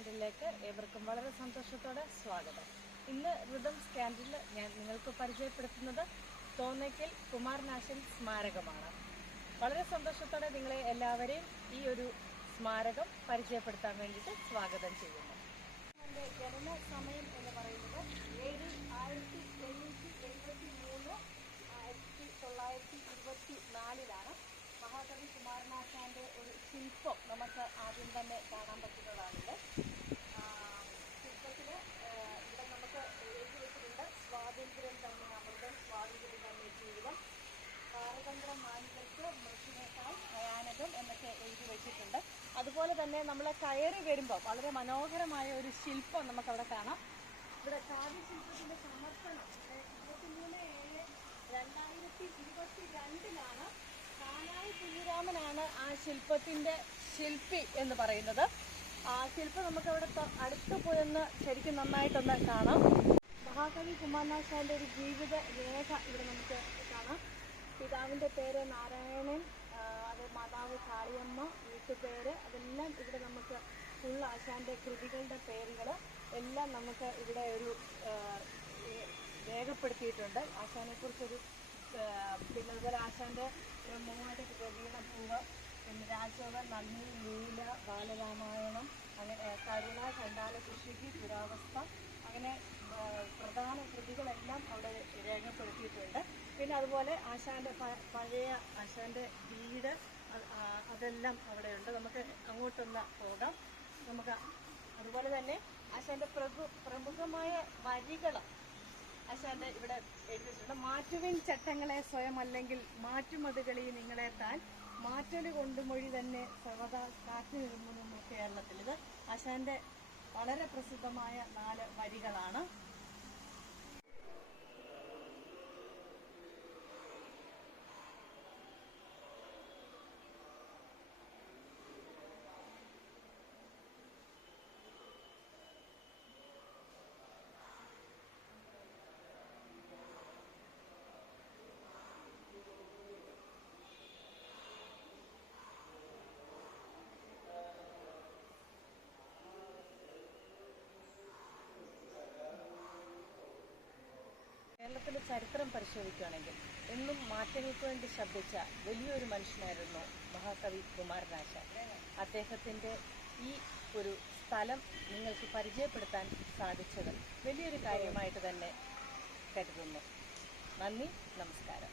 ക്യാൻഡിലേക്ക് ഏവർക്കും വളരെ സന്തോഷത്തോടെ സ്വാഗതം. ഇന്ന് റിതംസ് ക്യാൻഡിൽ ഞാൻ നിങ്ങൾക്ക് പരിചയപ്പെടുത്തുന്നത് തോന്നയ്ക്കൽ കുമാരനാശൻ സ്മാരകമാണ്. വളരെ സന്തോഷത്തോടെ നിങ്ങളെ എല്ലാവരെയും ഈ ഒരു സ്മാരകം പരിചയപ്പെടുത്താൻ വേണ്ടിയിട്ട് സ്വാഗതം ചെയ്യുന്നു. എൻ്റെ ജനന സമയം എന്ന് പറയുന്നത് 1873-1924 മഹാകവി കുമാരനാശാന്റെ ഒരു ശില്പം നമുക്ക് ആദ്യം തന്നെ കാണാൻ പറ്റുന്നതാണിത്. ശില്പത്തിൽ ഇവിടെ നമുക്ക് എഴുതി വെച്ചിട്ടുണ്ട്: സ്വാതന്ത്ര്യം തന്നെ അമൃതം, സ്വാതന്ത്ര്യം തന്നെ ജീവിതം, പാരതന്ത്ര മാനികൾക്ക് മൃത്യുവിനേക്കാൾ ഭയാനകം എന്നൊക്കെ എഴുതി വെച്ചിട്ടുണ്ട്. അതുപോലെ തന്നെ നമ്മൾ കയറി വരുമ്പോൾ വളരെ മനോഹരമായ ഒരു ശില്പം നമുക്കവിടെ കാണാം. ഇവിടെ കാവ്യശില്പത്തിന്റെ സമർപ്പണം 23/7/2022 കാനായി കുഞ്ഞിരാമനാണ് ആ ശില്പത്തിന്റെ ശില്പി എന്ന് പറയുന്നത്. ആ ശില്പം നമുക്കവിടെ അടുത്ത് പോയൊന്ന് ശരിക്കും നന്നായിട്ടൊന്ന് കാണാം. മഹാകവി കുമാരനാശാന്റെ ഒരു ജീവിത രേഖ ഇവിടെ നമുക്ക് കാണാം. പിതാവിന്റെ പേര് നാരായണൻ, അത് മാതാവ് കാളിയമ്മ, വീട്ടുപേര്, അതെല്ലാം ഇവിടെ നമുക്ക് ഫുൾ ആശാന്റെ കൃതികളുടെ പേരുകൾ എല്ലാം നമുക്ക് ഇവിടെ ഒരു രേഖപ്പെടുത്തിയിട്ടുണ്ട്. ആശാനെ കുറിച്ചൊരു പിന്നെ അതുപോലെ ആശാന്റെ മൂവായിട്ട് വീണപ്പൂവ്, പിന്നെ രാജോവൻ, നന്ദി, ലീല, ബാലരാമായണം, അങ്ങനെ കരുണ, ചണ്ടാല കൃഷിക്ക്, ദുരാവസ്ഥ, അങ്ങനെ പ്രധാന കൃതികളെല്ലാം അവിടെ രേഖപ്പെടുത്തിയിട്ടുണ്ട്. പിന്നെ അതുപോലെ ആശാന്റെ പഴയ ആശാന്റെ വീട് അതെല്ലാം അവിടെയുണ്ട്. നമുക്ക് അങ്ങോട്ടൊന്ന് പോകാം. നമുക്ക് അതുപോലെ തന്നെ ആശാന്റെ പ്രമുഖമായ വരികൾ ആശാന്റെ ഇവിടെ എഴുതിയിട്ടുണ്ട്. മാറ്റുവിൻ ചട്ടങ്ങളെ സ്വയം, അല്ലെങ്കിൽ മാറ്റുമതുകളി നിങ്ങളെ താൻ, മാറ്റല് കൊണ്ടുമൊഴി തന്നെ സർവദാ കാത്തു നിൽക്കുന്നു കേരളത്തിൽ. ഇത് ആശാന്റെ വളരെ പ്രസിദ്ധമായ 4 വരികളാണ്. കേരളത്തിലെ ചരിത്രം പരിശോധിക്കുകയാണെങ്കിൽ എന്നും മാറ്റങ്ങൾക്ക് വേണ്ടി ശബ്ദിച്ച വലിയൊരു മനുഷ്യനായിരുന്നു മഹാകവി കുമാരനാശാൻ. അദ്ദേഹത്തിൻ്റെ ഈ ഒരു സ്ഥലം നിങ്ങൾക്ക് പരിചയപ്പെടുത്താൻ സാധിച്ചത് വലിയൊരു കാര്യമായിട്ട് തന്നെ കരുതുന്നു. നന്ദി, നമസ്കാരം.